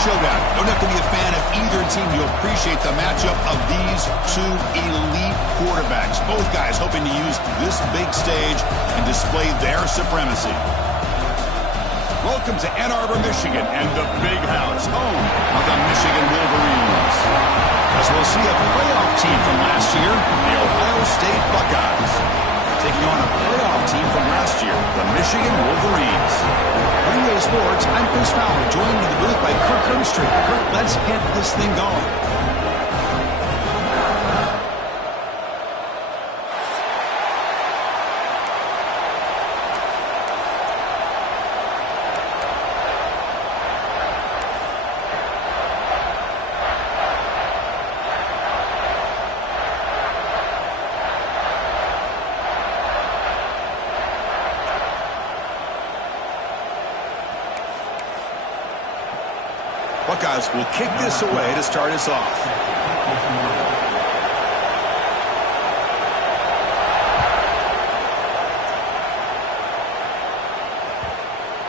showdown. You don't have to be a fan of either team to appreciate the matchup of these two elite quarterbacks. Both guys hoping to use this big stage and display their supremacy. Welcome to Ann Arbor, Michigan, and the Big House, home of the Michigan Wolverines. As we'll see a playoff team from last year, the Ohio State Buckeyes, taking on a playoff team from last year, the Michigan Wolverines. NBA Sports, I'm Chris Fowler, joined in the booth by Kirk Hermstreet. Kirk, let's get this thing going. Buckeyes will kick this away to start us off.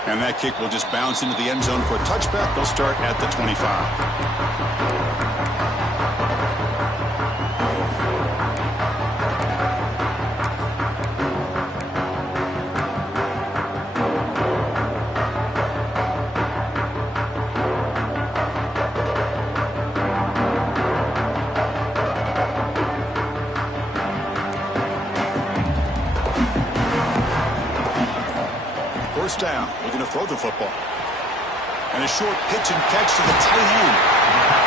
And that kick will just bounce into the end zone for a touchback. They'll start at the 25. Down, looking to throw the football. And a short pitch and catch to the tight end.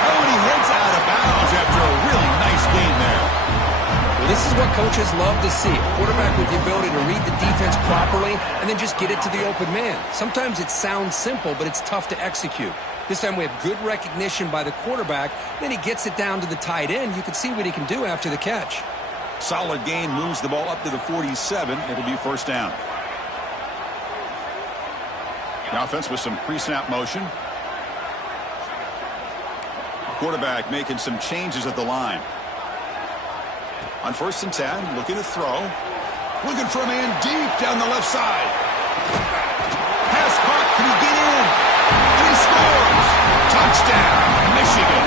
Oh, and he heads out of bounds after a really nice game there. Well, this is what coaches love to see. A quarterback with the ability to read the defense properly and then just get it to the open man. Sometimes it sounds simple, but it's tough to execute. This time we have good recognition by the quarterback. Then he gets it down to the tight end. You can see what he can do after the catch. Solid gain, moves the ball up to the 47. It'll be first down. The offense with some pre-snap motion. Quarterback making some changes at the line. On 1st and 10, looking to throw. Looking for a man deep down the left side. Pass caught. Can he get in? And he scores. Touchdown, Michigan.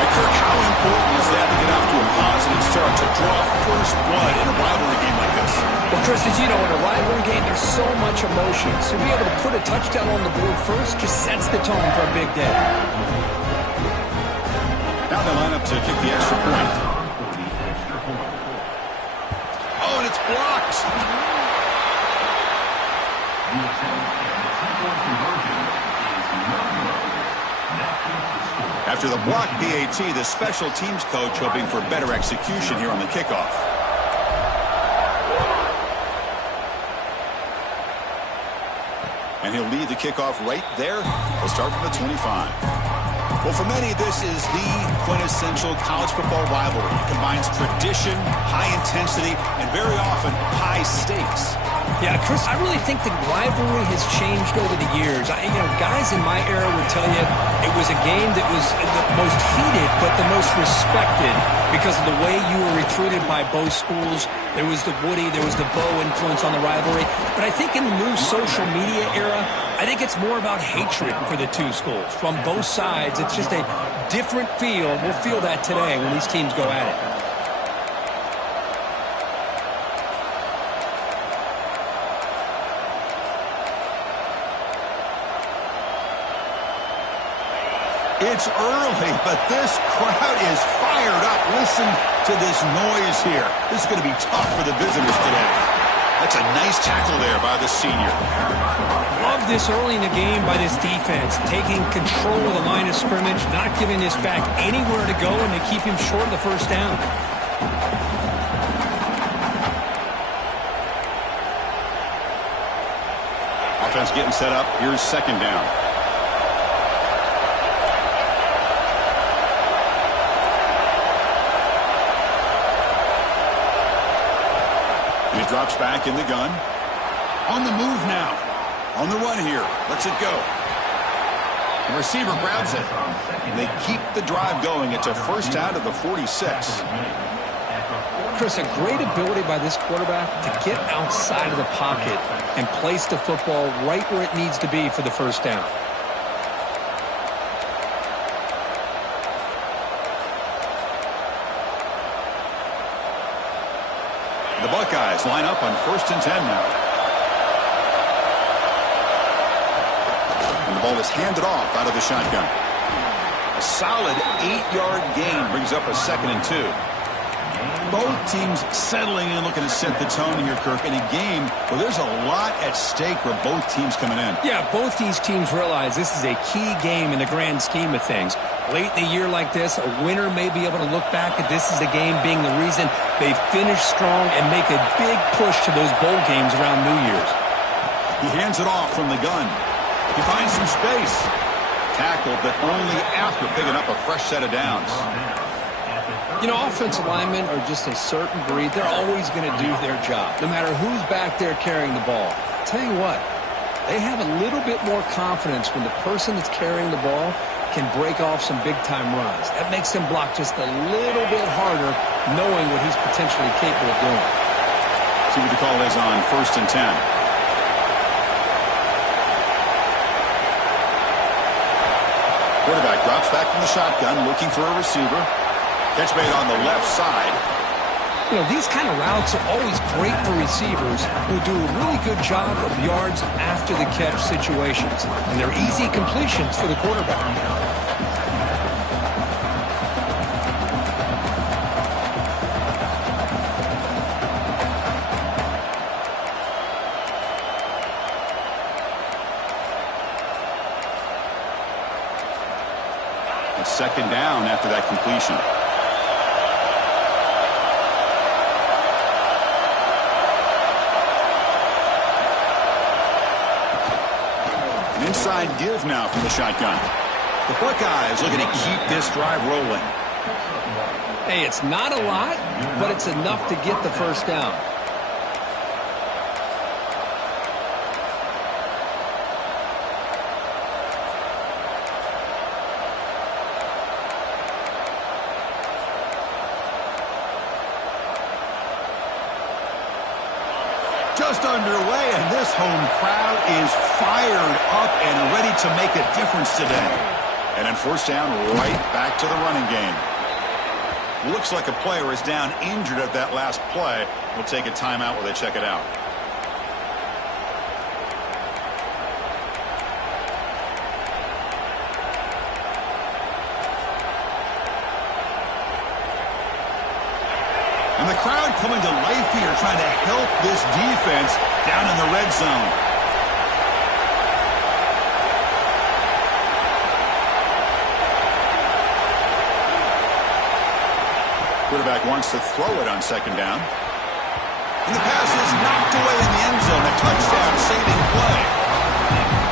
Hey, Kirk, how important is that to get off to a positive start to draw first blood in a rivalry game like this? Well, Chris, as you know, in a rivalry game, there's so much emotion. So to be able to put a touchdown on the board first just sets the tone for a big day. Now they line up to kick the extra point. Oh, and it's blocked. After the block PAT, the special teams coach hoping for better execution here on the kickoff. And he'll lead the kickoff right there. We'll start from the 25. Well, for many, this is the quintessential college football rivalry. It combines tradition, high intensity, and very often high stakes. Yeah, Chris, I really think the rivalry has changed over the years. Guys in my era would tell you it was a game that was the most heated but the most respected because of the way you were recruited by both schools. There was the Woody, there was the Bo influence on the rivalry. But I think in the new social media era, I think it's more about hatred for the two schools. From both sides, it's just a different feel. We'll feel that today when these teams go at it. It's early, but this crowd is fired up. Listen to this noise here. This is going to be tough for the visitors today. That's a nice tackle there by the senior. Love this early in the game by this defense, taking control of the line of scrimmage, not giving this back anywhere to go, and they keep him short of the first down. Offense getting set up. Here's second down. He drops back in the gun. On the move now. On the run here. Lets it go. The receiver grabs it. They keep the drive going. It's a first out of the 46. Chris, a great ability by this quarterback to get outside of the pocket and place the football right where it needs to be for the first down. The Buckeyes line up on 1st and 10 now. And the ball is handed off out of the shotgun. A solid 8-yard gain brings up a 2nd and 2. Both teams settling in, looking to set the tone here, Kirk, in a game where there's a lot at stake for both teams coming in. Yeah, both these teams realize this is a key game in the grand scheme of things. Late in the year like this, a winner may be able to look back at this as a game being the reason they finish strong and make a big push to those bowl games around New Year's. He hands it off from the gun. He finds some space. Tackled, but only after picking up a fresh set of downs. You know, offensive linemen are just a certain breed. They're always going to do their job, no matter who's back there carrying the ball. I'll tell you what, they have a little bit more confidence when the person that's carrying the ball can break off some big-time runs. That makes them block just a little bit harder, knowing what he's potentially capable of doing. See what the call is on 1st and 10. Quarterback drops back from the shotgun, looking for a receiver. Catch made on the left side. You know, these kind of routes are always great for receivers who do a really good job of yards after the catch situations. And they're easy completions for the quarterback. A 2nd down after that completion. Inside give now from the shotgun. The Buckeyes looking to keep this drive rolling. Hey, it's not a lot, but it's enough to get the first down. Just underway, and this home crowd is fired up and ready to make a difference today. And on 1st down, right back to the running game. Looks like a player is down injured at that last play. We'll take a timeout while they check it out. And the crowd coming to life here, trying to help this defense down in the red zone. Quarterback wants to throw it on 2nd down. And the pass is knocked away in the end zone. A touchdown saving play.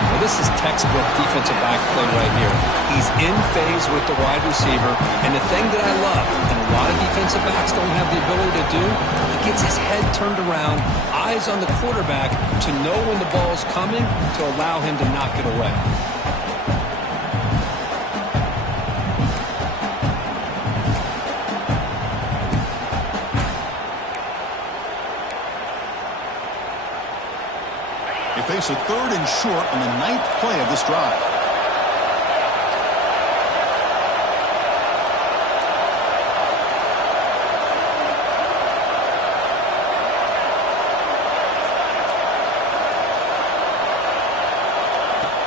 Well, this is textbook defensive back play right here. He's in phase with the wide receiver. And the thing that I love, and a lot of defensive backs don't have the ability to do, he gets his head turned around, eyes on the quarterback to know when the ball's coming to allow him to knock it away. They face a 3rd and short on the 9th play of this drive.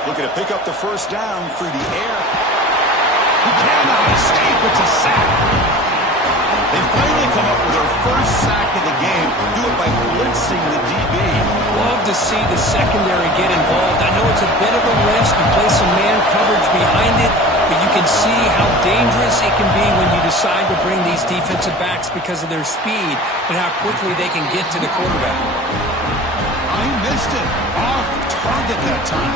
Looking to pick up the first down through the air. He cannot escape. It's a sack. They finally come up with their first sack of the game. Do it by blitzing the DB. Love to see the secondary get involved. I know it's a bit of a risk. You play some man coverage behind it, but you can see how dangerous it can be when you decide to bring these defensive backs because of their speed and how quickly they can get to the quarterback. I missed it. Off target that time.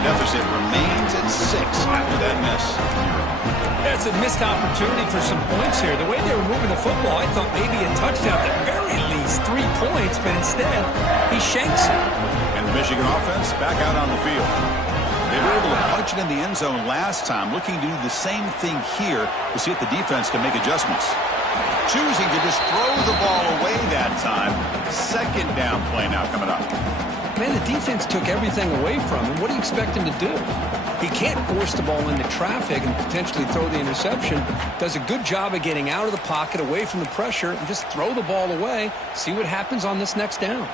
The deficit remains at 6 after that miss. That's a missed opportunity for some points here. The way they were moving the football, I thought maybe a touchdown, at the very least 3 points, but instead he shanks it. And the Michigan offense back out on the field. They were able to punch it in the end zone last time, looking to do the same thing here to see if the defense can make adjustments. Choosing to just throw the ball away that time. 2nd down play now coming up. Man, the defense took everything away from him. What do you expect him to do? He can't force the ball into traffic and potentially throw the interception. Does a good job of getting out of the pocket, away from the pressure, and just throw the ball away. See what happens on this next down.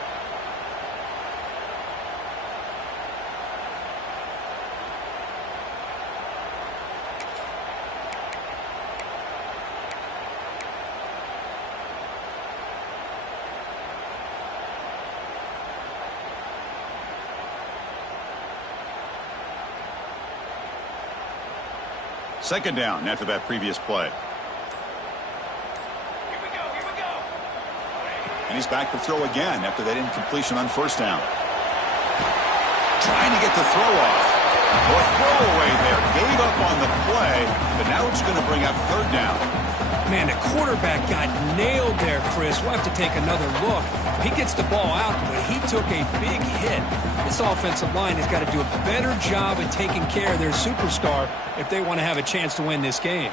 Second down after that previous play. Here we go. And he's back to throw again after that incompletion on first down. Trying to get the throw off. Or throwaway there. Gave up on the play, but now it's going to bring up third down. Man, the quarterback got nailed there, Chris. We'll have to take another look. He gets the ball out, but he took a big hit. This offensive line has got to do a better job of taking care of their superstar if they want to have a chance to win this game.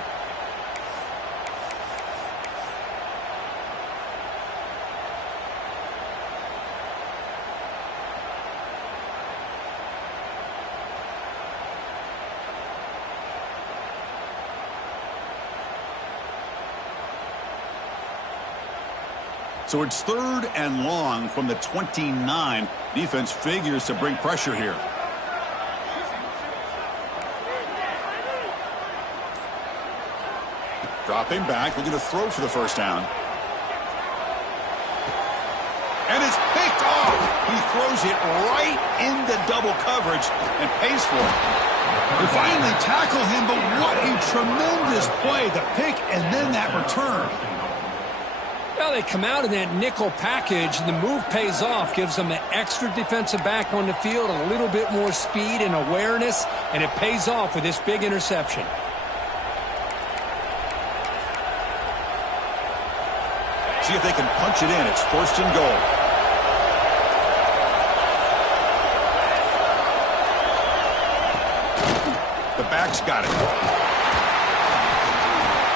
So it's third and long from the 29. Defense figures to bring pressure here. Dropping back, looking to throw for the first down. And it's picked off. He throws it right into double coverage and pays for it. They finally tackle him, but what a tremendous play. The pick and then that return. Well, they come out in that nickel package, and the move pays off, gives them an extra defensive back on the field, a little bit more speed and awareness, and it pays off with this big interception. See if they can punch it in. It's first and goal. The back's got it.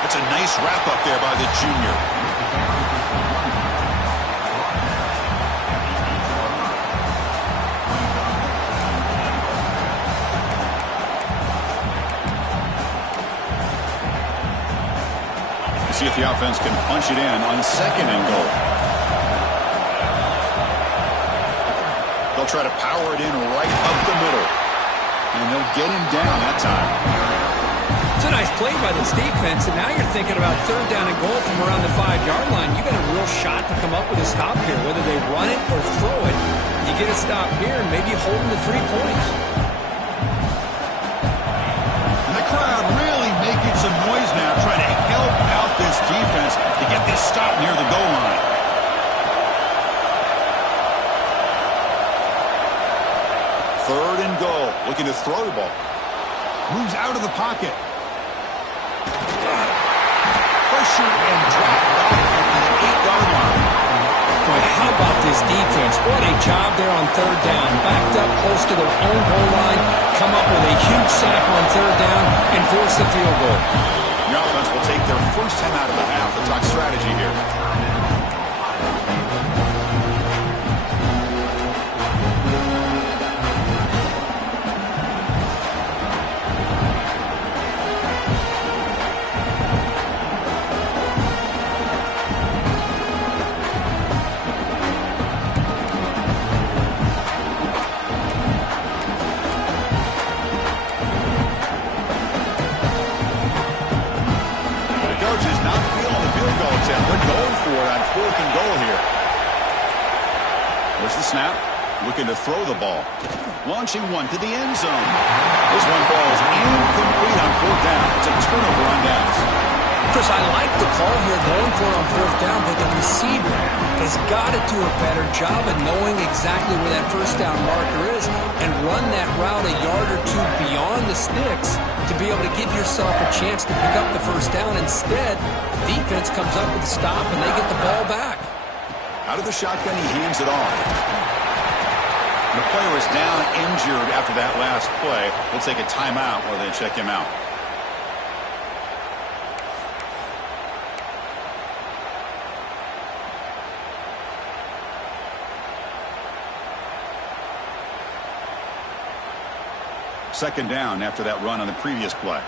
That's a nice wrap up there by the junior. See if the offense can punch it in on second and goal. They'll try to power it in right up the middle. And they'll get him down that time. It's a nice play by this defense, and now you're thinking about third down and goal from around the 5-yard line. You got a real shot to come up with a stop here, whether they run it or throw it. You get a stop here and maybe hold them to 3 points. And the crowd really making some noise now, trying to help out this defense to get this stop near the goal line. Third and goal, looking to throw the ball. Moves out of the pocket. Pressure and drop back at the 8-yard line. Boy, how about this defense? What a job there on third down. Backed up close to their own goal line, come up with a huge sack on third down, and force the field goal. The offense will take their first time out of the half. Let's talk strategy here. Snap, looking to throw the ball. Launching one to the end zone. This one falls incomplete on fourth down. It's a turnover on downs. Chris, I like the call here going for it on fourth down, but the receiver has got to do a better job of knowing exactly where that first down marker is and run that route a yard or two beyond the sticks to be able to give yourself a chance to pick up the first down. Instead, defense comes up with a stop and they get the ball back. Out of the shotgun, he hands it off. The player was down injured after that last play. We'll take a timeout while they check him out. Second down after that run on the previous play.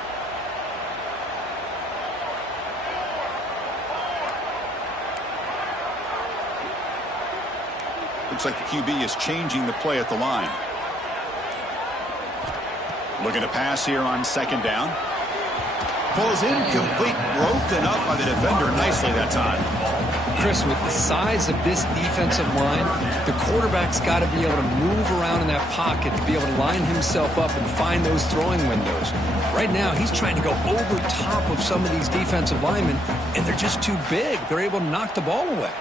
Looks like the QB is changing the play at the line. Looking to pass here on second down. Falls incomplete, broken up by the defender nicely that time. Chris, with the size of this defensive line, the quarterback's got to be able to move around in that pocket to be able to line himself up and find those throwing windows. Right now, he's trying to go over top of some of these defensive linemen, and they're just too big. They're able to knock the ball away.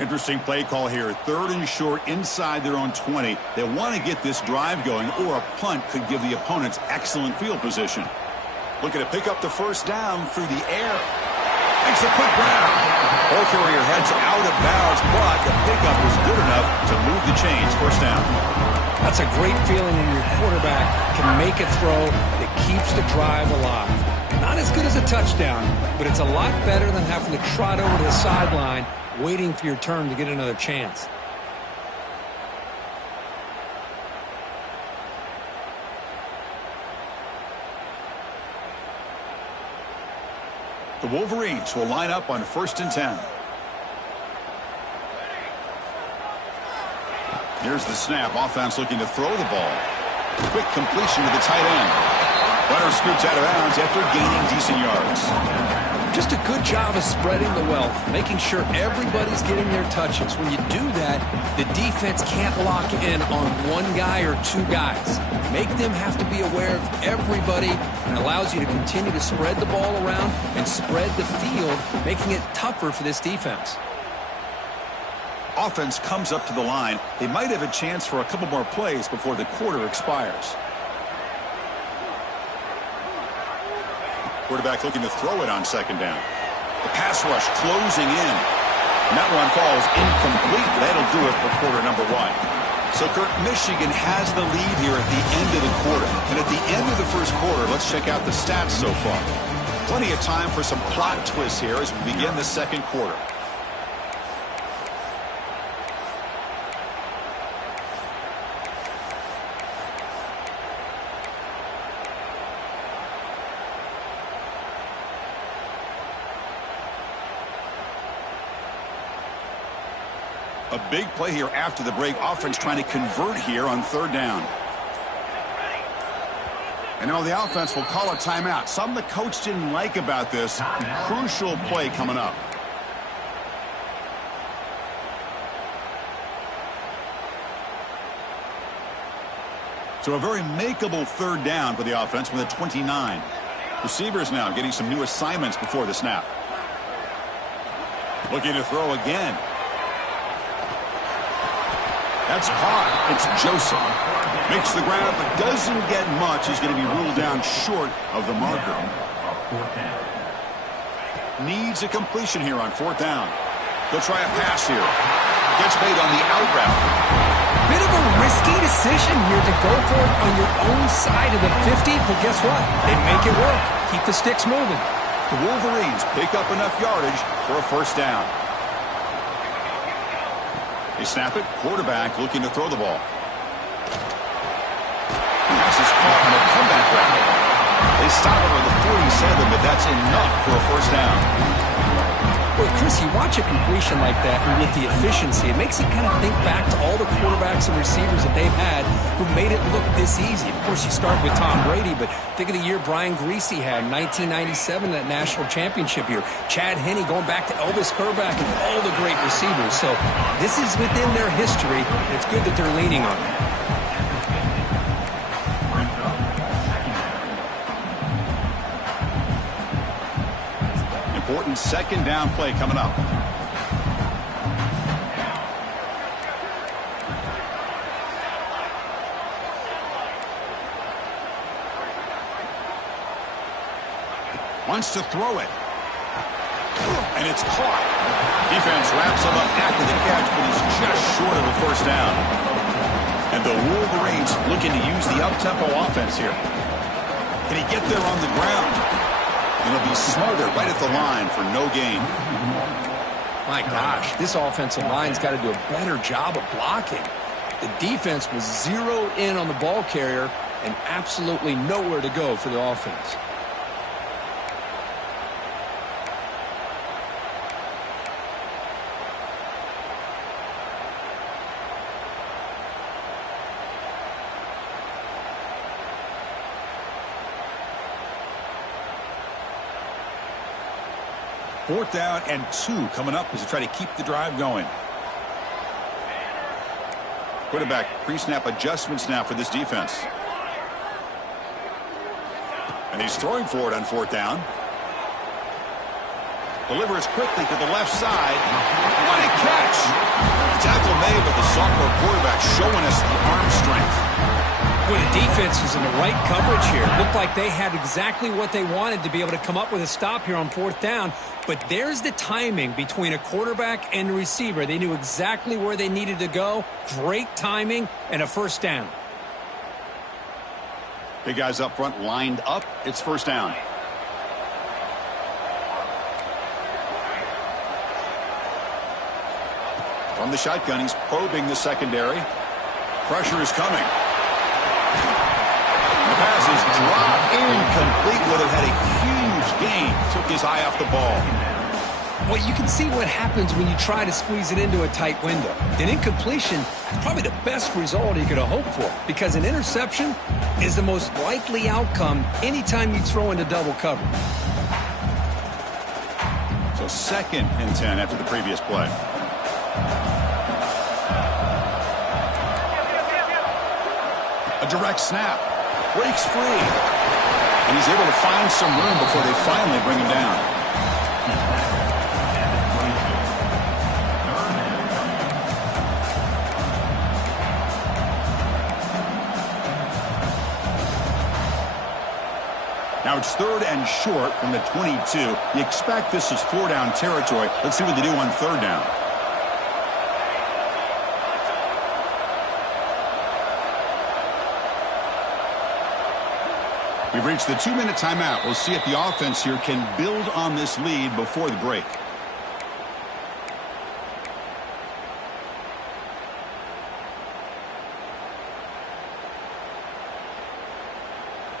Interesting play call here. Third and short inside their own 20. They want to get this drive going, or a punt could give the opponents excellent field position. Looking to pick up the first down through the air. Makes a quick grab. Ball carrier heads out of bounds, but the pickup is good enough to move the chains. First down. That's a great feeling when your quarterback can make a throw that keeps the drive alive. Not as good as a touchdown, but it's a lot better than having to trot over to the sideline waiting for your turn to get another chance. The Wolverines will line up on 1st and 10. Here's the snap. Offense looking to throw the ball. Quick completion to the tight end. Runner scoots out of bounds after gaining decent yards. Just a good job of spreading the wealth, making sure everybody's getting their touches. When you do that, the defense can't lock in on one guy or two guys. Make them have to be aware of everybody, and allows you to continue to spread the ball around and spread the field, making it tougher for this defense. Offense comes up to the line. They might have a chance for a couple more plays before the quarter expires. Quarterback looking to throw it on second down. The pass rush closing in. And that one falls incomplete. That'll do it for quarter number one. So, Kurt, Michigan has the lead here at the end of the quarter. And at the end of the first quarter, let's check out the stats so far. Plenty of time for some plot twists here as we begin the second quarter. A big play here after the break. Offense trying to convert here on third down. And now the offense will call a timeout. Something the coach didn't like about this. Crucial play coming up. So a very makeable third down for the offense with a 29. Receivers now getting some new assignments before the snap. Looking to throw again. That's caught. It's Joseph. Makes the grab, but doesn't get much. He's going to be ruled down short of the marker. Needs a completion here on fourth down. They'll try a pass here. Gets made on the out route. Bit of a risky decision here to go for it on your own side of the 50, but guess what? They make it work. Keep the sticks moving. The Wolverines pick up enough yardage for a first down. They snap it. Quarterback looking to throw the ball. Pass is caught on a comeback route. They stop it on the 47, but that's enough for a first down. Well, Chris, you watch a completion like that, and with the efficiency, it makes you kind of think back to all the quarterbacks and receivers that they've had who made it look this easy. Of course, you start with Tom Brady, but think of the year Brian Greasy had, 1997, that national championship year. Chad Henne going back to Elvis Kerback and all the great receivers. So this is within their history. It's good that they're leaning on it. Important second down play coming up. Wants to throw it. And it's caught. Defense wraps him up after the catch, but he's just short of a first down. And the Wolverines looking to use the up-tempo offense here. Can he get there on the ground? And he'll be smothered right at the line for no gain. My gosh, this offensive line's got to do a better job of blocking. The defense was zeroed in on the ball carrier and absolutely nowhere to go for the offense. Fourth down and 2 coming up as they try to keep the drive going. Quarterback pre-snap adjustments now for this defense. And he's throwing for it on fourth down. Delivers quickly to the left side. What a catch! Tackle made, but the sophomore quarterback showing us the arm strength. Well, the defense was in the right coverage here. Looked like they had exactly what they wanted to be able to come up with a stop here on fourth down. But there's the timing between a quarterback and a receiver. They knew exactly where they needed to go. Great timing and a first down. Big guys up front lined up. It's first down. From the shotgun, he's probing the secondary. Pressure is coming. The pass is dropped incomplete. Would have had a huge gain. Took his eye off the ball. Well, you can see what happens when you try to squeeze it into a tight window. An incompletion is probably the best result he could have hoped for, because an interception is the most likely outcome anytime you throw into double cover. So 2nd and 10 after the previous play. A direct snap. Breaks free. And he's able to find some room before they finally bring him down. Now it's 3rd and short from the 22. You expect this is 4-down territory. Let's see what they do on 3rd down. We've reached the 2-minute timeout. We'll see if the offense here can build on this lead before the break.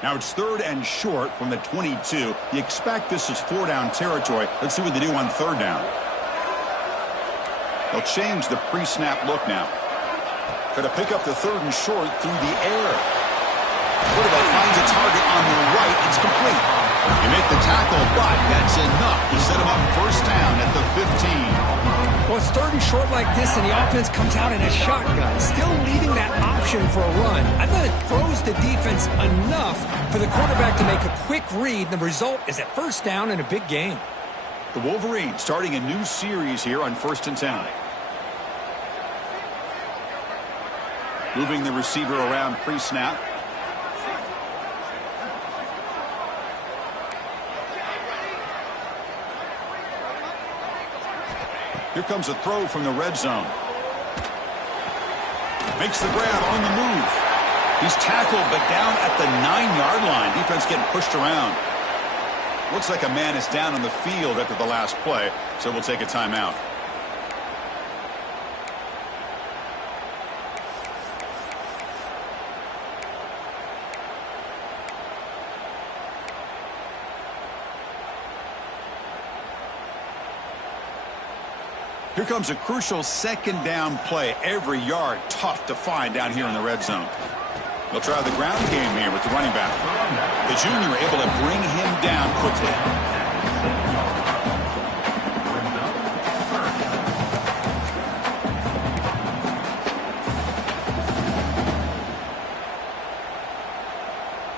Now it's 3rd and short from the 22. You expect this is 4-down territory. Let's see what they do on 3rd down. They'll change the pre-snap look now. Try to pick up the 3rd and short through the air. Quarterback finds a target on the right. It's complete. You make the tackle, but that's enough to set him up first down at the 15. Well, it's 3rd and short like this, and the offense comes out in a shotgun, still leaving that option for a run. I thought it throws the defense enough for the quarterback to make a quick read. The result is a first down and a big gain. The Wolverines starting a new series here on 1st and 10. Moving the receiver around pre-snap. Here comes a throw from the red zone. Makes the grab on the move. He's tackled, but down at the 9-yard line. Defense getting pushed around. Looks like a man is down on the field after the last play, so we'll take a timeout. Here comes a crucial 2nd down play. Every yard tough to find down here in the red zone. They'll try the ground game here with the running back. The junior able to bring him down quickly.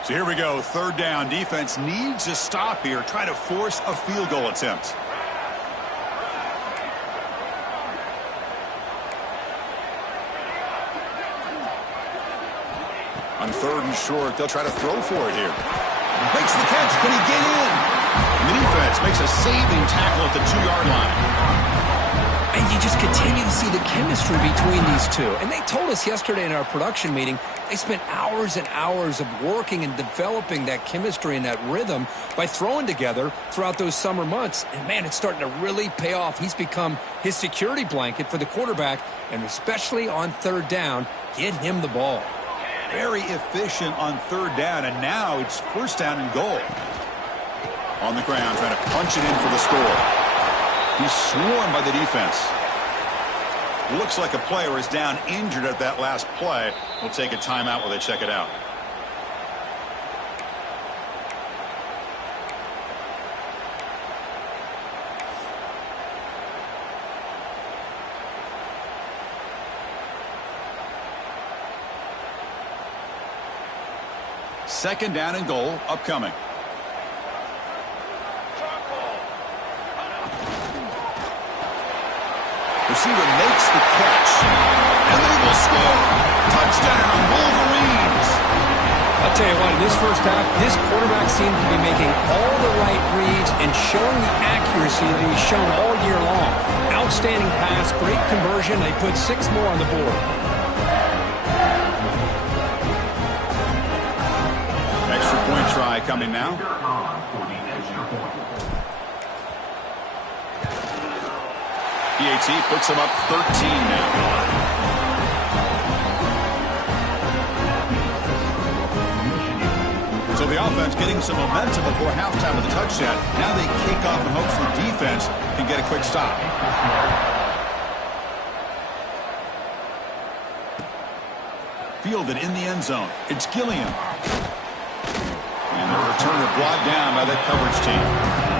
So here we go. 3rd down. Defense needs a stop here. Try to force a field goal attempt. On 3rd and short, they'll try to throw for it here. Makes the catch. Can he get in? And the defense makes a saving tackle at the 2-yard line. And you just continue to see the chemistry between these two. And they told us yesterday in our production meeting, they spent hours and hours of working and developing that chemistry and that rhythm by throwing together throughout those summer months. And, man, it's starting to really pay off. He's become his security blanket for the quarterback, and especially on third down, get him the ball. Very efficient on third down, and now it's first down and goal. On the ground, trying to punch it in for the score. He's swarmed by the defense. Looks like a player is down injured at that last play. We'll take a timeout while they check it out. Second down and goal upcoming. Receiver makes the catch, and they will score. Touchdown, Wolverines. I'll tell you what, in this first half, this quarterback seems to be making all the right reads and showing the accuracy that he's shown all year long. Outstanding pass, great conversion. They put 6 more on the board. Extra point try coming now. PAT puts him up 13 now. So the offense getting some momentum before halftime with the touchdown. Now they kick off in hopes the defense can get a quick stop. Fielded in the end zone. It's Gilliam. And the returner brought down by that coverage team.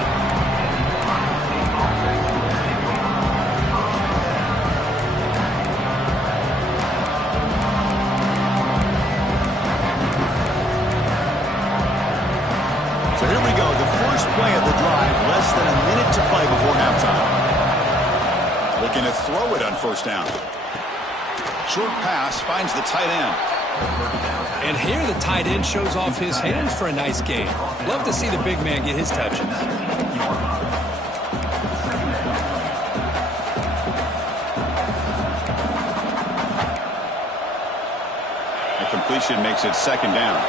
Play of the drive, less than a minute to play before halftime. Looking to throw it on first down. Short pass finds the tight end. And here the tight end shows off his hands for a nice game. Love to see the big man get his touches. The completion makes it second down.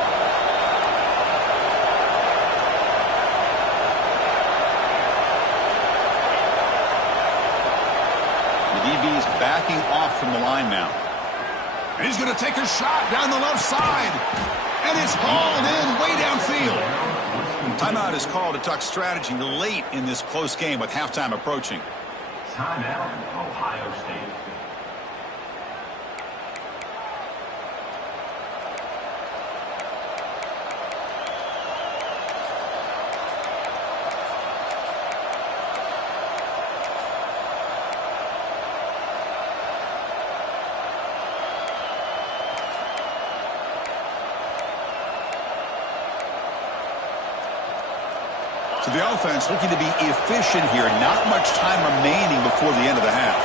DB's backing off from the line now. And he's going to take a shot down the left side. And it's hauled in way downfield. Timeout is called to talk strategy late in this close game with halftime approaching. Timeout, Ohio State. So the offense looking to be efficient here. Not much time remaining before the end of the half.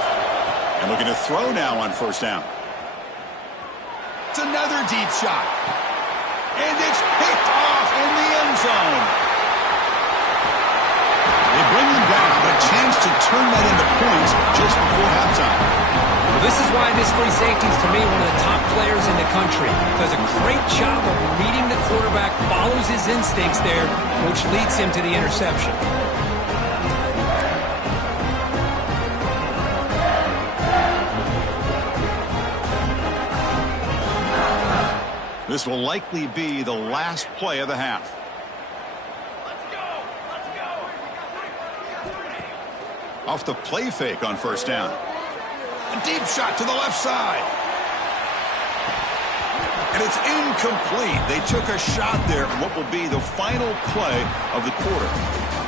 And looking to throw now on first down. It's another deep shot. And it's picked off in the end zone. They bring him down, but a chance to turn that into points just before halftime. Well, this is why this free safety is, to me, one of the top players in the country. Does a great job of reading the quarterback, follows his instincts there, which leads him to the interception. This will likely be the last play of the half. Off the play fake on first down. A deep shot to the left side. And it's incomplete. They took a shot there in what will be the final play of the quarter.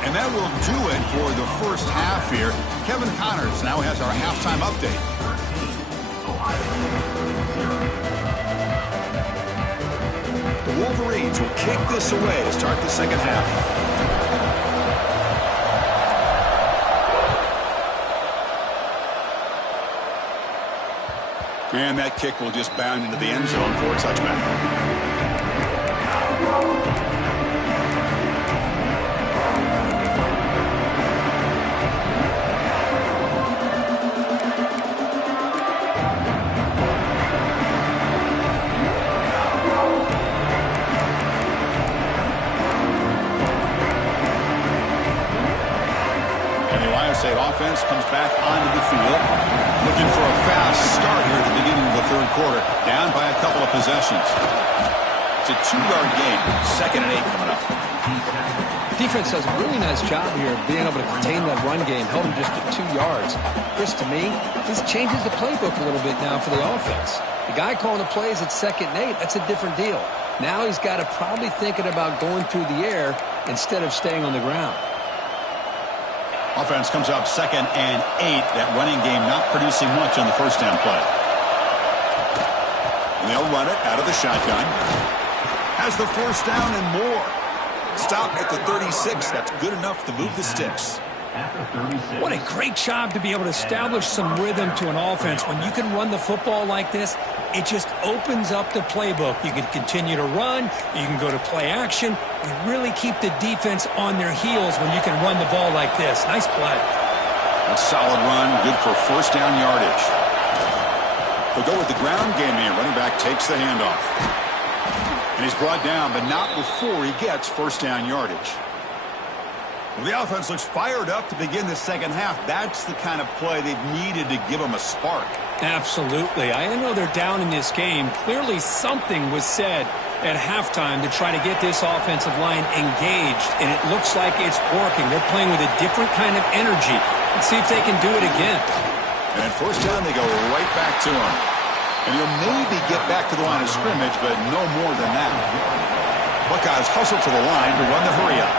And that will do it for the first half here. Kevin Connors now has our halftime update. The Wolverines will kick this away to start the second half. And that kick will just bound into the end zone for a touchback. onto the field. Looking for a fast start here at the beginning of the third quarter. Down by a couple of possessions. It's a 2-yard gain. 2nd and 8 coming up. Defense does a really nice job here of being able to contain that run game, held them just at 2 yards. Chris, to me, this changes the playbook a little bit now for the offense. The guy calling the plays at 2nd and 8, that's a different deal. Now he's got to probably thinking about going through the air instead of staying on the ground. Offense comes up 2nd and 8. That running game not producing much on the first down play. And they'll run it out of the shotgun. Has the first down and more. Stop at the 36. That's good enough to move the sticks. What a great job to be able to establish some rhythm to an offense. When you can run the football like this, it just opens up the playbook. You can continue to run. You can go to play action. You really keep the defense on their heels when you can run the ball like this. Nice play. A solid run, good for first down yardage. They'll go with the ground game here. Running back takes the handoff. And he's brought down, but not before he gets first down yardage. The offense looks fired up to begin the second half. That's the kind of play they've needed to give them a spark. Absolutely. I know they're down in this game. Clearly something was said at halftime to try to get this offensive line engaged, and it looks like it's working. They're playing with a different kind of energy. Let's see if they can do it again. And at first down, they go right back to him. And he'll maybe get back to the line of scrimmage, but no more than that. Buckeyes hustle to the line to run the hurry-up.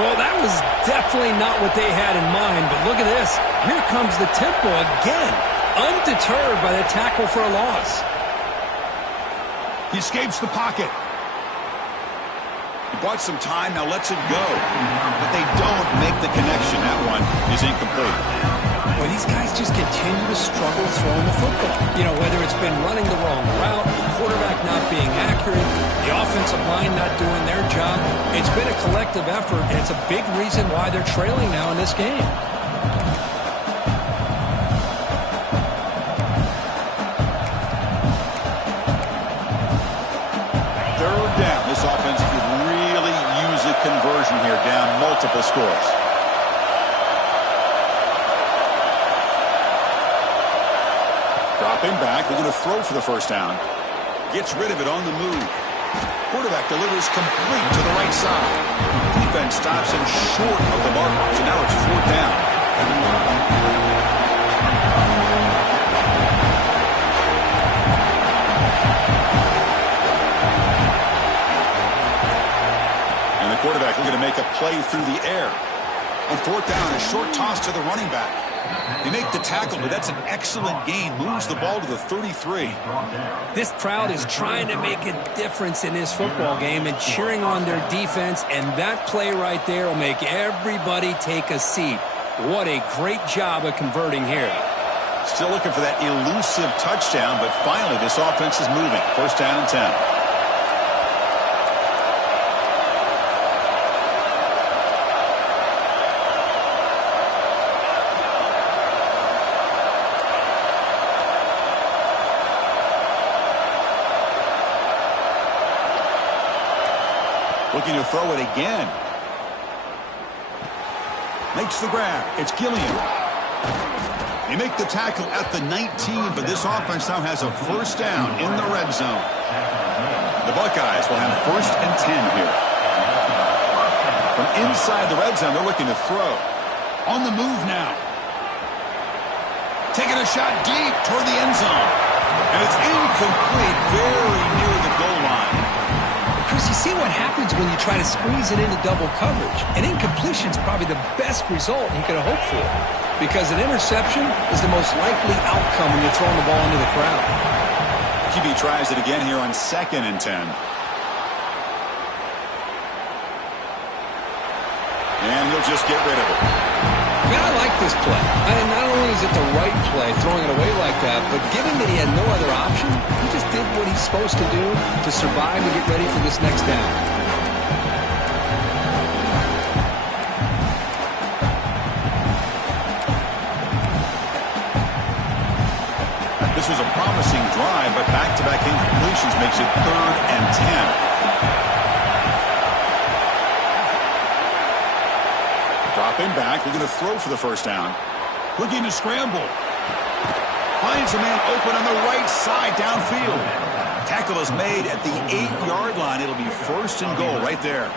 Well, that was definitely not what they had in mind, but look at this. Here comes the tempo again, undeterred by the tackle for a loss. He escapes the pocket. He bought some time, now lets it go. But they don't make the connection. That one is incomplete. Well, these guys just continue to struggle throwing the football. You know, whether it's been running the wrong route, the quarterback not being accurate, the offensive line not doing their job. It's been a collective effort, and it's a big reason why they're trailing now in this game. Third down. This offense could really use a conversion here, down multiple scores. Dropping back, they're going to throw for the first down. Gets rid of it on the move. Quarterback delivers complete to the right side. Defense stops him short of the mark, so now it's 4th down. And the quarterback looking to make a play through the air. On 4th down, a short toss to the running back. They make the tackle, but that's an excellent gain. Moves the ball to the 33. This crowd is trying to make a difference in this football game and cheering on their defense, and that play right there will make everybody take a seat. What a great job of converting here. Still looking for that elusive touchdown, but finally this offense is moving. First down and 10. Looking to throw it again. Makes the grab. It's Gilliam. They make the tackle at the 19, but this offense now has a first down in the red zone. The Buckeyes will have 1st and 10 here. From inside the red zone, they're looking to throw. On the move now. Taking a shot deep toward the end zone. And it's incomplete, very near the goal line. Chris, you see what happens when you try to squeeze it into double coverage. An incompletion is probably the best result you could have hoped for, because an interception is the most likely outcome when you're throwing the ball into the crowd. QB tries it again here on 2nd and 10. And he'll just get rid of it. Man, I like this play. Not only is it the right play, throwing it away like that, but given that he had no other option, he just did what he's supposed to do to survive and get ready for this next down. This was a promising drive, but back-to-back incompletions makes it 3rd and 10. Dropping back, we're going to throw for the first down. Looking to scramble. Finds a man open on the right side downfield. Tackle is made at the 8-yard line. It'll be 1st and goal right there.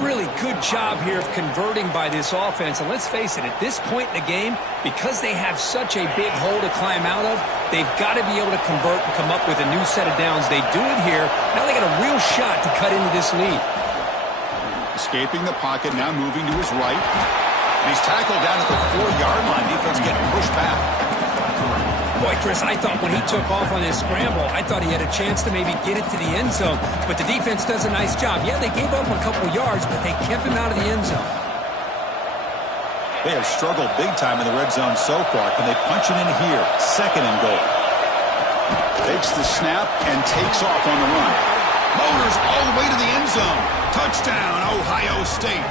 Really good job here of converting by this offense. And let's face it, at this point in the game, because they have such a big hole to climb out of, they've got to be able to convert and come up with a new set of downs. They do it here. Now they got a real shot to cut into this lead. Escaping the pocket, now moving to his right. And he's tackled down at the 4-yard line. Defense getting pushed back. Boy, Chris, I thought when he took off on his scramble, I thought he had a chance to maybe get it to the end zone. But the defense does a nice job. Yeah, they gave up a couple yards, but they kept him out of the end zone. They have struggled big time in the red zone so far. Can they punch it in here? 2nd and goal. Takes the snap and takes off on the run. Motors all the way to the end zone. Touchdown, Ohio State.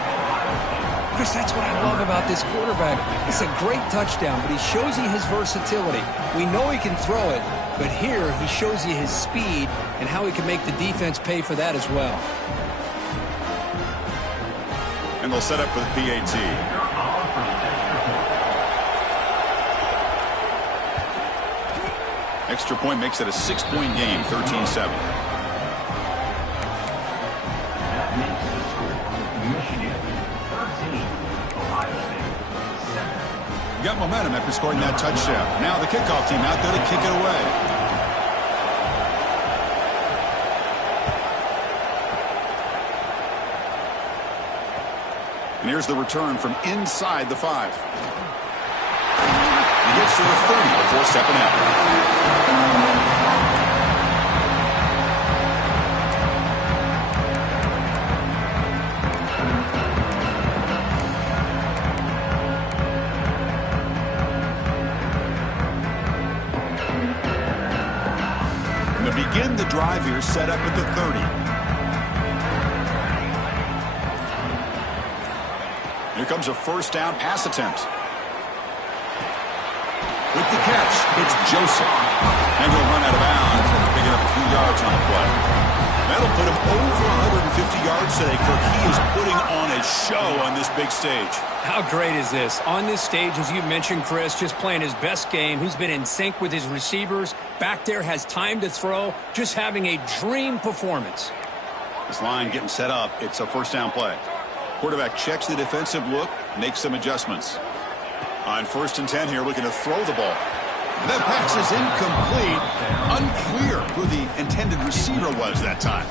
Chris, that's what I love about this quarterback. It's a great touchdown, but he shows you his versatility. We know he can throw it, but here he shows you his speed and how he can make the defense pay for that as well. And they'll set up for the PAT. Extra point makes it a 6-point game, 13-7. Got momentum after scoring that touchdown. Now the kickoff team out there to kick it away. And here's the return from inside the 5. He gets to the 30 before stepping out. Begin the drive here, set up at the 30. Here comes a 1st down pass attempt. With the catch, it's Joseph. And he'll run out of bounds and pick it up a few yards on the play. That'll put him over 150 yards today. Kirk, he is putting on a show on this big stage. How great is this? On this stage, as you mentioned, Chris, just playing his best game. He's been in sync with his receivers. Back there, has time to throw. Just having a dream performance. This line getting set up. It's a 1st down play. Quarterback checks the defensive look, makes some adjustments. On 1st and 10 here, looking to throw the ball. That pass is incomplete. Unclear who the intended receiver was that time.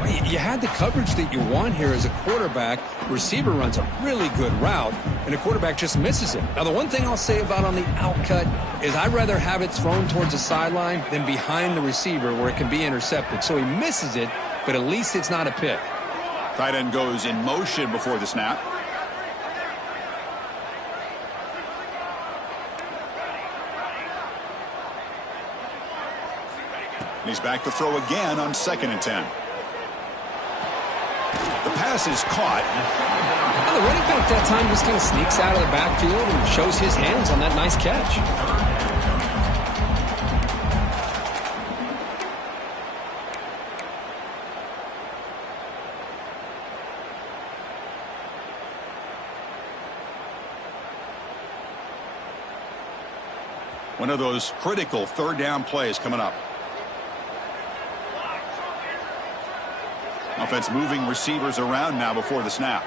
Well, you had the coverage that you want here as a quarterback. Receiver runs a really good route, and the quarterback just misses it. Now, the one thing I'll say about on the outcut is I'd rather have it thrown towards the sideline than behind the receiver where it can be intercepted. So he misses it, but at least it's not a pick. Tight end goes in motion before the snap. He's back to throw again on 2nd and 10. The pass is caught. And the running back that time just kind of sneaks out of the backfield and shows his hands on that nice catch. One of those critical 3rd down plays coming up. Offense moving receivers around now before the snap.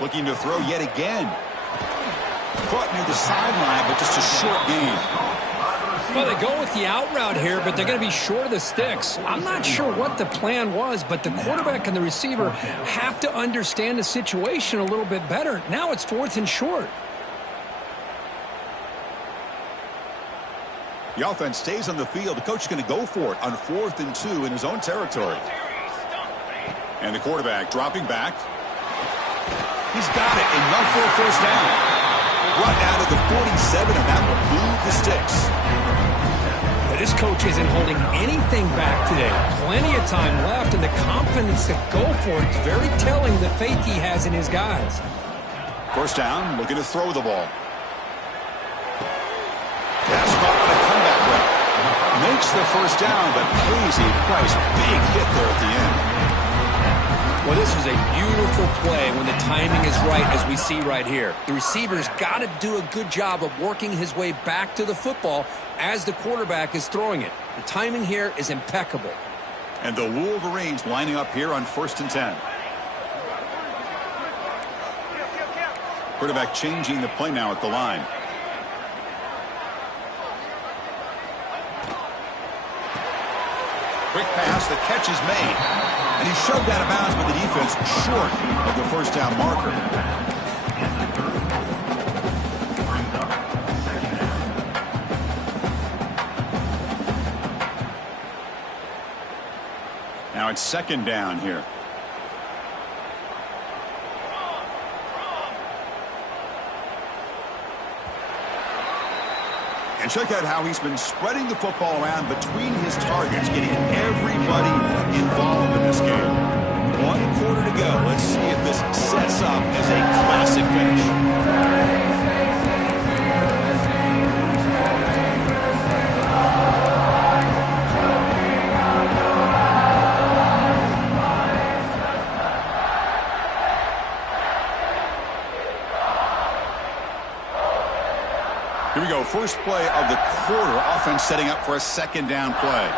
Looking to throw yet again. Caught near the sideline, but just a short gain. Well, they go with the out route here, but they're going to be short of the sticks. I'm not sure what the plan was, but the quarterback and the receiver have to understand the situation a little bit better. Now it's 4th and short. The offense stays on the field. The coach is going to go for it on 4th and 2 in his own territory. And the quarterback dropping back. He's got it. Enough for a 1st down. Brought down to the 47, and that will move the sticks. But this coach isn't holding anything back today. Plenty of time left, and the confidence to go for it is very telling the faith he has in his guys. 1st down, looking to throw the ball. Pass caught on a comeback route. makes the first down, but pays a price. Big hit there at the end. Well, this was a beautiful play when the timing is right, as we see right here. The receiver's got to do a good job of working his way back to the football as the quarterback is throwing it. The timing here is impeccable. And the Wolverines lining up here on 1st and 10. Quarterback changing the play now at the line. Quick pass, the catch is made. And he shoved out of bounds, but the defense short of the first down marker. Now it's 2nd down here. And check out how he's been spreading the football around between his targets, getting everybody involved in this game. 1 quarter to go. Let's see if this sets up as a classic finish. Here we go. First play of the quarter. Offense setting up for a 2nd down play.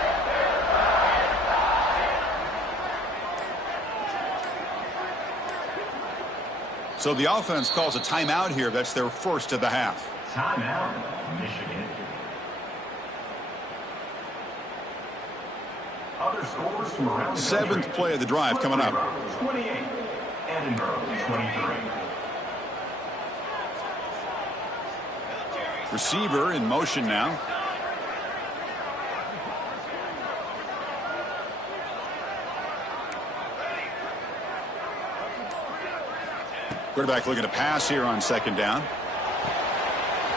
So the offense calls a timeout here. That's their first of the half. Timeout, Michigan. Other scores from around the 7th play of the drive coming up. 28, Edinburgh 23. Receiver in motion now. Quarterback looking to pass here on 2nd down.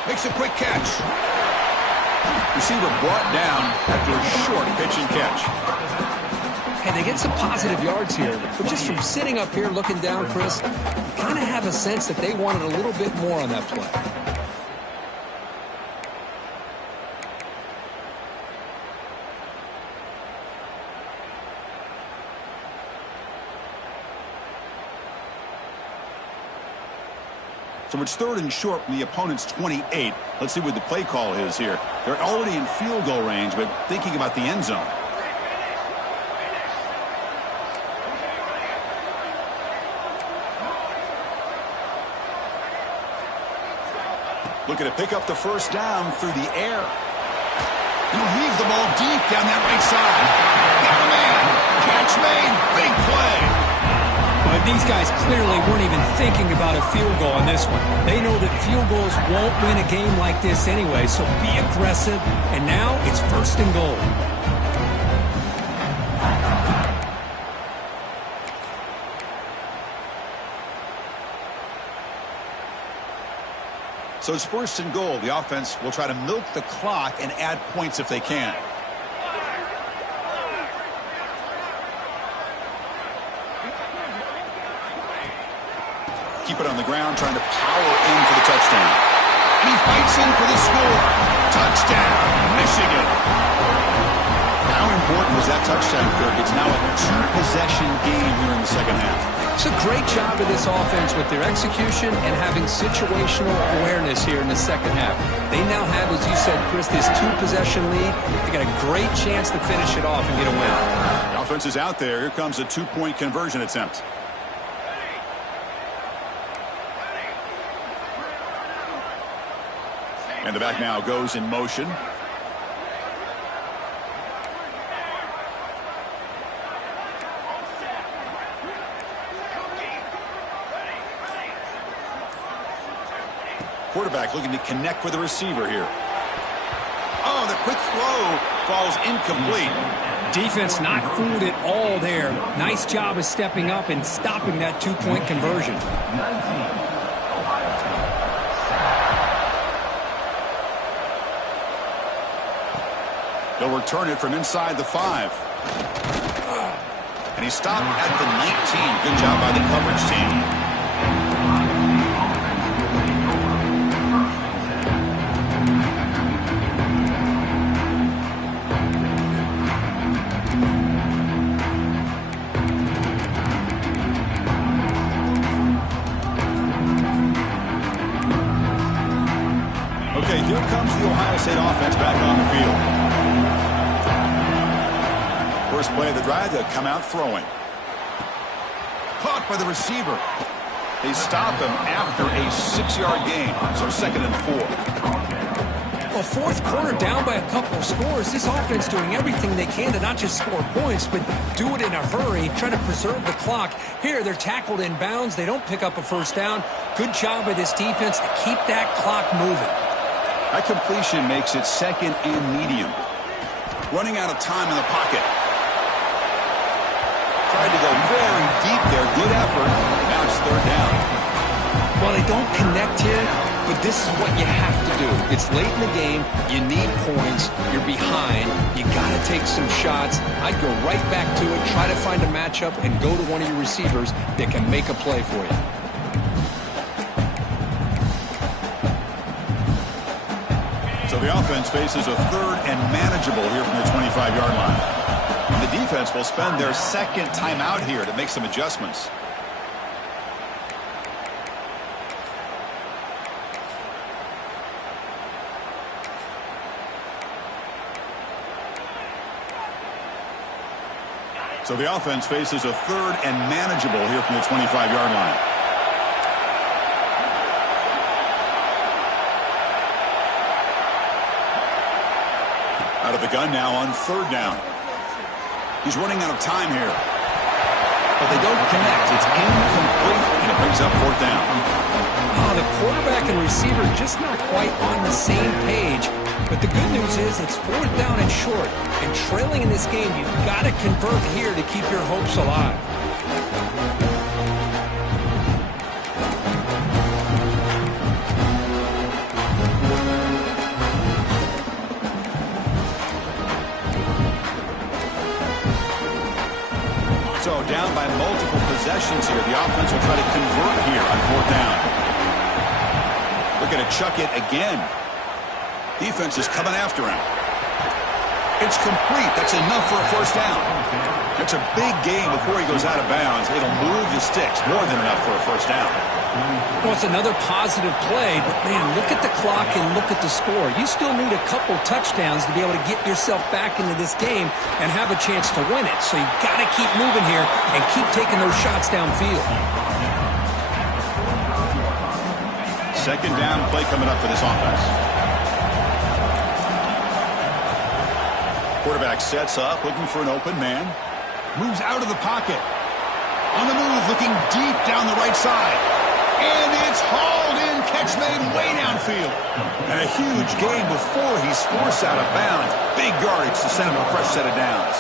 Makes a quick catch. Receiver brought down after a short pitch and catch. Hey, they get some positive yards here, but just from sitting up here looking down, Chris, you kind of have a sense that they wanted a little bit more on that play. So it's 3rd and short from the opponent's 28. Let's see what the play call is here. They're already in field goal range, but thinking about the end zone. Looking to pick up the first down through the air. He'll leave the ball deep down that right side. Got a man. Catch made. Big play. But these guys clearly weren't even thinking about a field goal on this one. They know that field goals won't win a game like this anyway, so be aggressive. And now it's 1st and goal. So it's 1st and goal. The offense will try to milk the clock and add points if they can. Keep it on the ground, trying to power in for the touchdown. And he fights in for the score. Touchdown, Michigan. How important was that touchdown, Kirk? It's now a 2-possession game here in the 2nd half. It's a great job of this offense with their execution and having situational awareness here in the 2nd half. They now have, as you said, Chris, this 2-possession lead. They got a great chance to finish it off and get a win. The offense is out there. Here comes a 2-point conversion attempt. And the back now goes in motion. Quarterback looking to connect with the receiver here. Oh, the quick throw falls incomplete. Defense not fooled at all there. Nice job of stepping up and stopping that 2-point conversion. They'll return it from inside the 5. And he stopped at the 19. Good job by the coverage team. State offense back on the field. First play of the drive, they'll come out throwing. Caught by the receiver. They stop him after a 6-yard gain. So 2nd and 4. Well, fourth quarter down by a couple of scores. This offense doing everything they can to not just score points, but do it in a hurry, trying to preserve the clock. Here, they're tackled in bounds. They don't pick up a first down. Good job by this defense to keep that clock moving. That completion makes it 2nd and medium. Running out of time in the pocket. Tried to go very deep there. Good effort. Now it's 3rd down. Well, they don't connect here, but this is what you have to do. It's late in the game. You need points. You're behind. You got to take some shots. I'd go right back to it, try to find a matchup, and go to one of your receivers that can make a play for you. So the offense faces a 3rd and manageable here from the 25-yard line. And the defense will spend their 2nd timeout here to make some adjustments. So the offense faces a 3rd and manageable here from the 25-yard line. Out of the gun now on 3rd down. He's running out of time here. But they don't connect. It's incomplete, and it brings up 4th down. Oh, the quarterback and receiver just not quite on the same page. But the good news is it's 4th down and short. And trailing in this game, you've got to convert here to keep your hopes alive. So down by multiple possessions here. The offense will try to convert here on 4th down. We're going to chuck it again. Defense is coming after him. It's complete. That's enough for a first down. That's a big gain before he goes out of bounds. It'll move the sticks. More than enough for a first down. Well, it's another positive play, but man, look at the clock and look at the score. You still need a couple touchdowns to be able to get yourself back into this game and have a chance to win it. So you got to keep moving here and keep taking those shots downfield. 2nd down play coming up for this offense. Quarterback sets up, looking for an open man. Moves out of the pocket. On the move, looking deep down the right side. And it's hauled in. Catch made way downfield. And a huge gain before he's forced out of bounds. Big yardage to send him a fresh set of downs.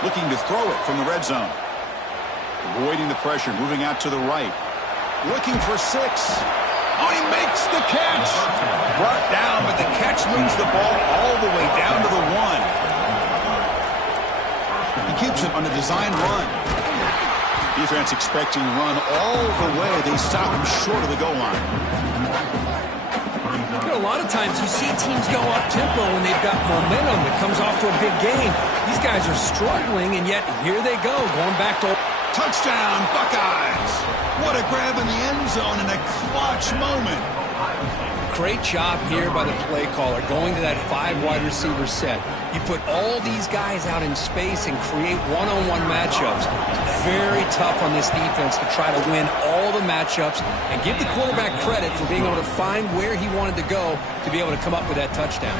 Looking to throw it from the red zone. Avoiding the pressure, moving out to the right. Looking for 6. Oh, he makes the catch. Brought down, but the catch moves the ball all the way down to the 1. He keeps it on a design run. Defense expecting to run all the way. They stop him short of the goal line. You know, a lot of times you see teams go up-tempo when they've got momentum that comes off to a big game. These guys are struggling, and yet here they go, going back to... Touchdown, Buckeyes! What a grab in the end zone in a clutch moment. Great job here by the play caller, going to that 5 wide receiver set. You put all these guys out in space and create one-on-one matchups. Very tough on this defense to try to win all the matchups and give the quarterback credit for being able to find where he wanted to go to be able to come up with that touchdown.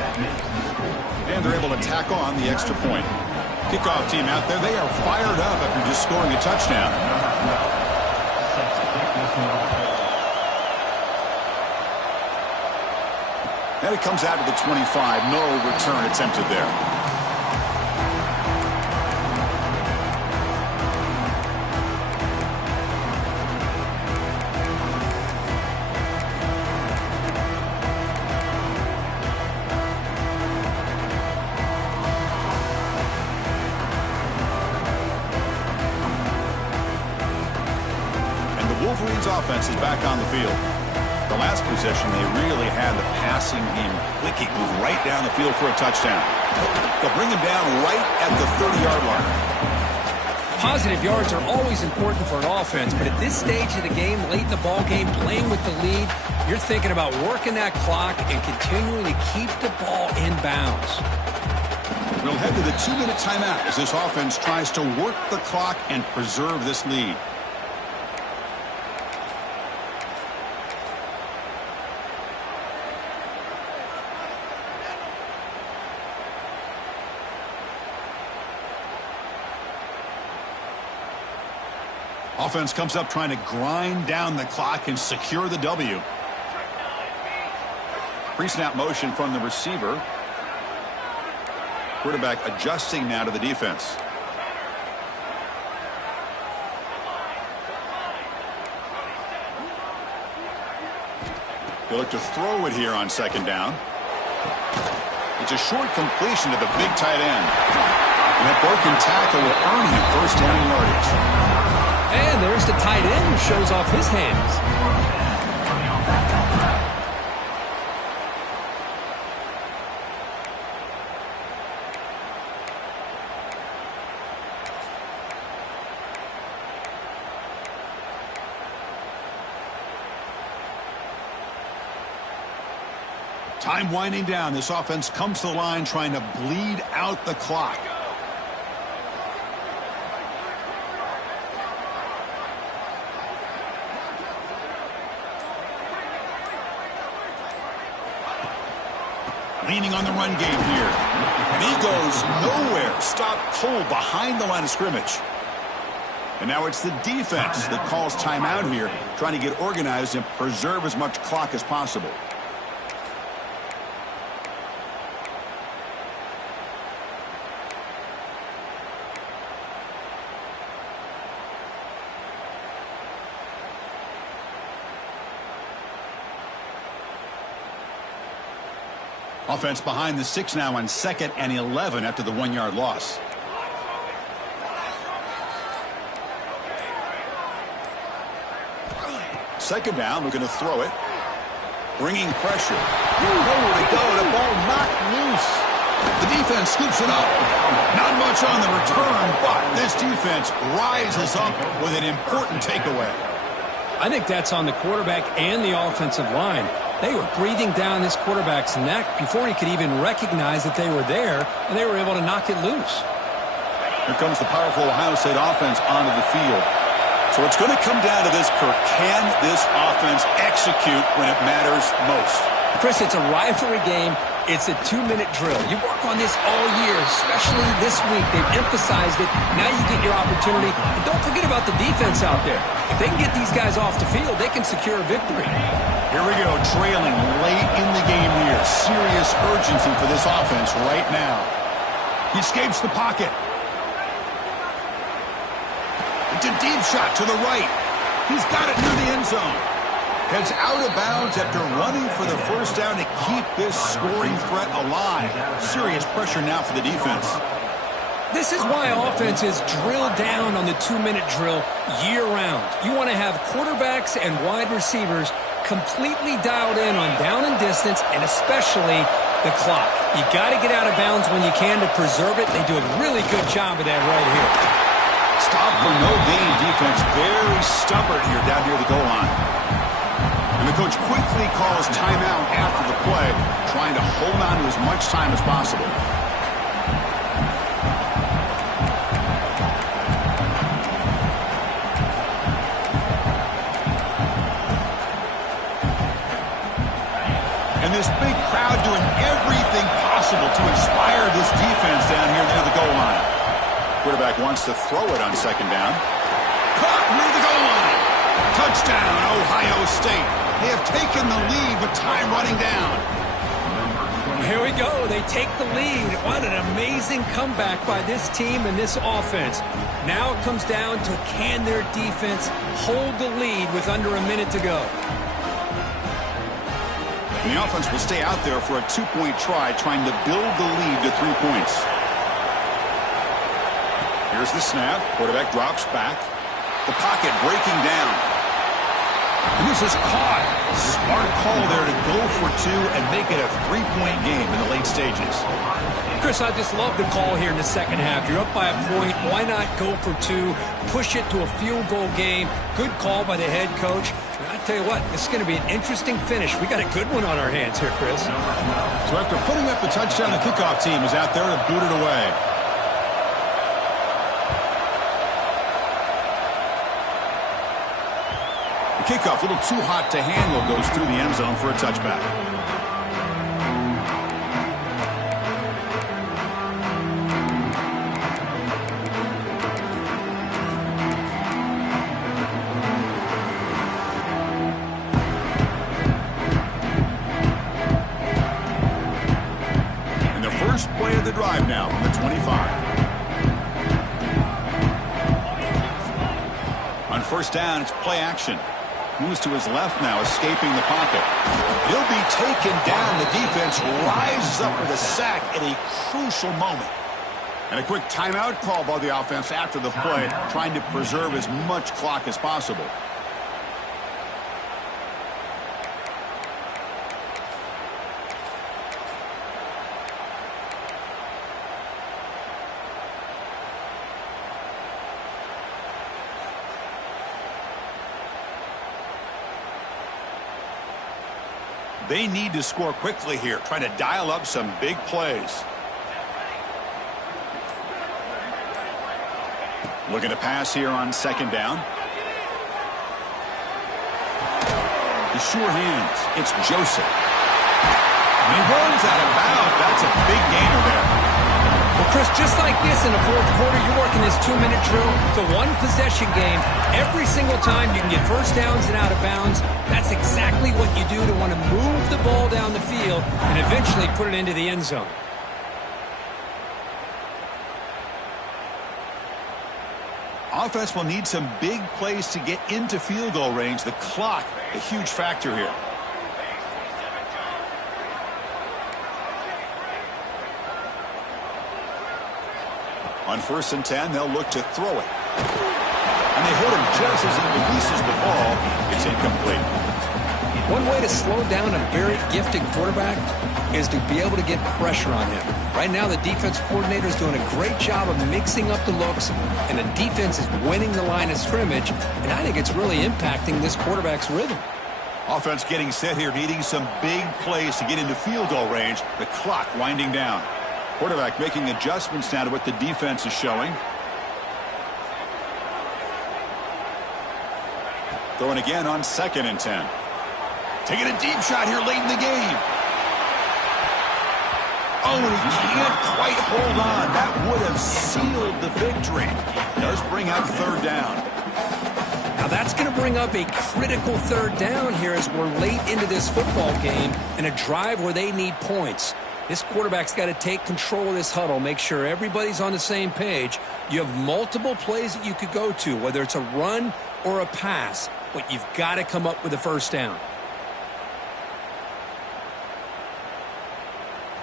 And they're able to tack on the extra point. Kickoff team out there, they are fired up after just scoring a touchdown. And it comes out to the 25. No return attempted there. Wolverines offense is back on the field. The last possession, they really had the passing game clicking, move right down the field for a touchdown. They'll bring him down right at the 30-yard line. Positive yards are always important for an offense, but at this stage of the game, late in the ball game, playing with the lead, you're thinking about working that clock and continuing to keep the ball in bounds. We'll head to the 2-minute timeout as this offense tries to work the clock and preserve this lead. Offense comes up trying to grind down the clock and secure the W. Pre-snap motion from the receiver. Quarterback adjusting now to the defense. They look to throw it here on second down. It's a short completion to the big tight end. And that broken tackle will earn him first down yardage. And there's the tight end who shows off his hands. Time winding down. This offense comes to the line trying to bleed out the clock. Leaning on the run game here. And he goes nowhere. Stop cold behind the line of scrimmage. And now it's the defense that calls timeout here, trying to get organized and preserve as much clock as possible. Offense behind the 6 now on 2nd and 11 after the 1-yard loss. Second down, looking to throw it. Bringing pressure. Nowhere to go. The ball knocked loose. The defense scoops it up. Not much on the return, but this defense rises up with an important takeaway. I think that's on the quarterback and the offensive line. They were breathing down this quarterback's neck before he could even recognize that they were there, and they were able to knock it loose. Here comes the powerful Ohio State offense onto the field. So it's going to come down to this, Kirk. Can this offense execute when it matters most? Chris, it's a rivalry game. It's a 2-minute drill. You work on this all year, especially this week. They've emphasized it. Now you get your opportunity. And don't forget about the defense out there. If they can get these guys off the field, they can secure a victory. Here we go, trailing late in the game here. Serious urgency for this offense right now. He escapes the pocket. It's a deep shot to the right. He's got it near the end zone. Heads out of bounds after running for the first down to keep this scoring threat alive. Serious pressure now for the defense. This is why offense is drilled down on the 2-minute drill year-round. You want to have quarterbacks and wide receivers completely dialed in on down and distance, and especially the clock. You got to get out of bounds when you can to preserve it. They do a really good job of that right here. Stop for no gain defense. Very stubborn here down near the goal line. And the coach quickly calls timeout after the play, trying to hold on to as much time as possible. And this big crowd doing everything possible to inspire this defense down here near the goal line. Quarterback wants to throw it on second down. Caught near the goal line. Touchdown, Ohio State. They have taken the lead with time running down. Here we go. They take the lead. What an amazing comeback by this team and this offense. Now it comes down to can their defense hold the lead with under a minute to go. And the offense will stay out there for a 2-point try, trying to build the lead to 3 points. Here's the snap. Quarterback drops back. The pocket breaking down. And this is caught. Smart call there to go for two and make it a three-point game in the late stages. Chris, I just love the call here in the second half. You're up by a point. Why not go for two, push it to a field goal game? Good call by the head coach. And I tell you what, this is going to be an interesting finish. We got a good one on our hands here, Chris. So after putting up the touchdown, the kickoff team is out there to boot it away. The kickoff, a little too hot to handle, goes through the end zone for a touchback. And the first play of the drive now from the 25. On first down, it's play action. Moves to his left now, escaping the pocket. He'll be taken down. The defense rises up with a sack at a crucial moment. And a quick timeout call by the offense after the play, trying to preserve as much clock as possible. They need to score quickly here, trying to dial up some big plays. Looking to pass here on second down. The sure hands. It's Joseph. And he runs out of bounds. That's a big gainer there. Well, Chris, just like this in the fourth quarter, you're working this 2-minute drill. It's a one-possession game. Every single time you can get first downs and out of bounds. That's exactly what you do to want to move the ball down the field and eventually put it into the end zone. Offense will need some big plays to get into field goal range. The clock, a huge factor here. On first and 10, they'll look to throw it. And they hit him just as he releases the ball. It's incomplete. One way to slow down a very gifted quarterback is to be able to get pressure on him. Right now, the defense coordinator is doing a great job of mixing up the looks, and the defense is winning the line of scrimmage, and I think it's really impacting this quarterback's rhythm. Offense getting set here, needing some big plays to get into field goal range. The clock winding down. Quarterback making adjustments now to what the defense is showing. Throwing again on second and 10. Taking a deep shot here late in the game. Oh, and he can't quite hold on. That would have sealed the victory. Does bring out third down. Now that's going to bring up a critical third down here as we're late into this football game and a drive where they need points. This quarterback's got to take control of this huddle, make sure everybody's on the same page. You have multiple plays that you could go to, whether it's a run or a pass, but you've got to come up with a first down.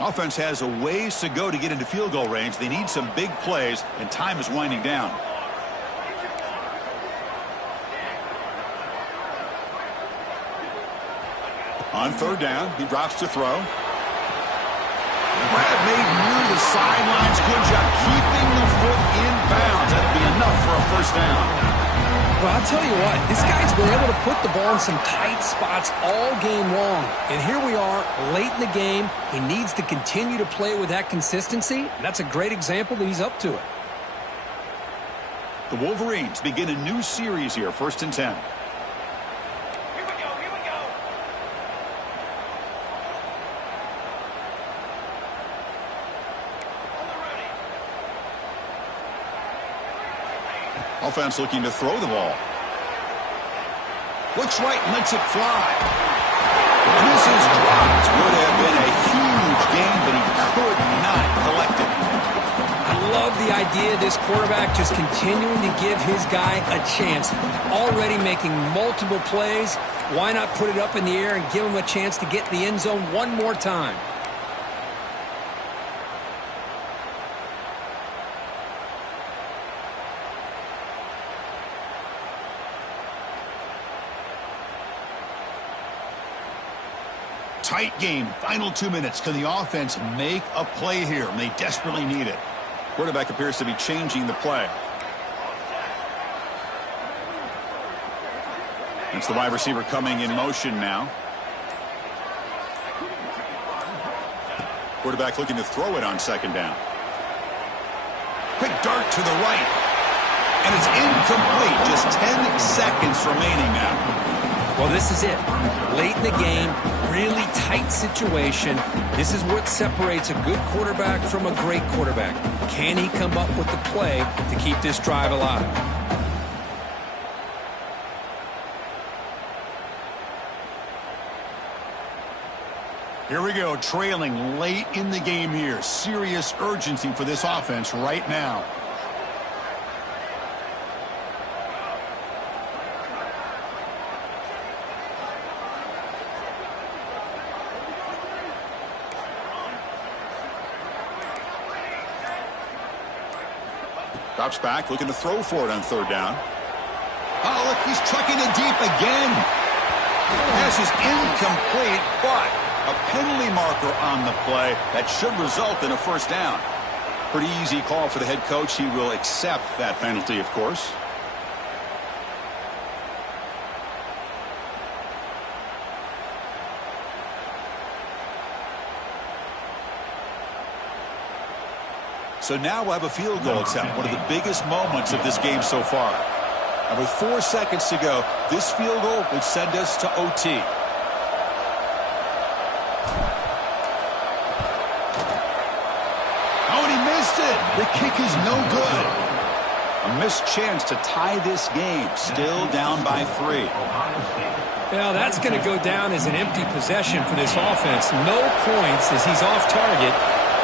Offense has a ways to go to get into field goal range. They need some big plays, and time is winding down. On third down, he drops to throw. Brad made near the sidelines. Good job keeping the foot in bounds. That'll be enough for a first down. Well, I'll tell you what, this guy's been able to put the ball in some tight spots all game long. And here we are, late in the game. He needs to continue to play with that consistency. And that's a great example that he's up to it. The Wolverines begin a new series here, first and 10. Offense looking to throw the ball. Looks right and lets it fly. And this is dropped. Would have been a huge game, but he could not collect it. I love the idea of this quarterback just continuing to give his guy a chance. Already making multiple plays. Why not put it up in the air and give him a chance to get in the end zone one more time? Tight game. Final 2 minutes. Can the offense make a play here? And they desperately need it. Quarterback appears to be changing the play. It's the wide receiver coming in motion now. Quarterback looking to throw it on second down. Quick dart to the right. And it's incomplete. Just 10 seconds remaining now. Well, this is it. Late in the game, really tight situation. This is what separates a good quarterback from a great quarterback. Can he come up with the play to keep this drive alive? Here we go, trailing late in the game here. Serious urgency for this offense right now. Drops back, looking to throw for it on third down. Oh, look, he's trucking it deep again. Pass is incomplete, but a penalty marker on the play that should result in a first down. Pretty easy call for the head coach. He will accept that penalty, of course. So now we'll have a field goal attempt, one of the biggest moments of this game so far. And with 4 seconds to go, this field goal would send us to OT. Oh, and he missed it. The kick is no good. A missed chance to tie this game, still down by 3. Well, that's going to go down as an empty possession for this offense. No points as he's off target.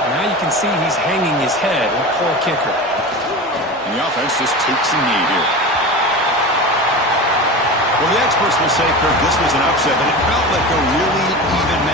Now you can see he's hanging his head. Poor kicker. And the offense just takes a knee here. Well, the experts will say, Kirk, this was an upset, but it felt like a really even match.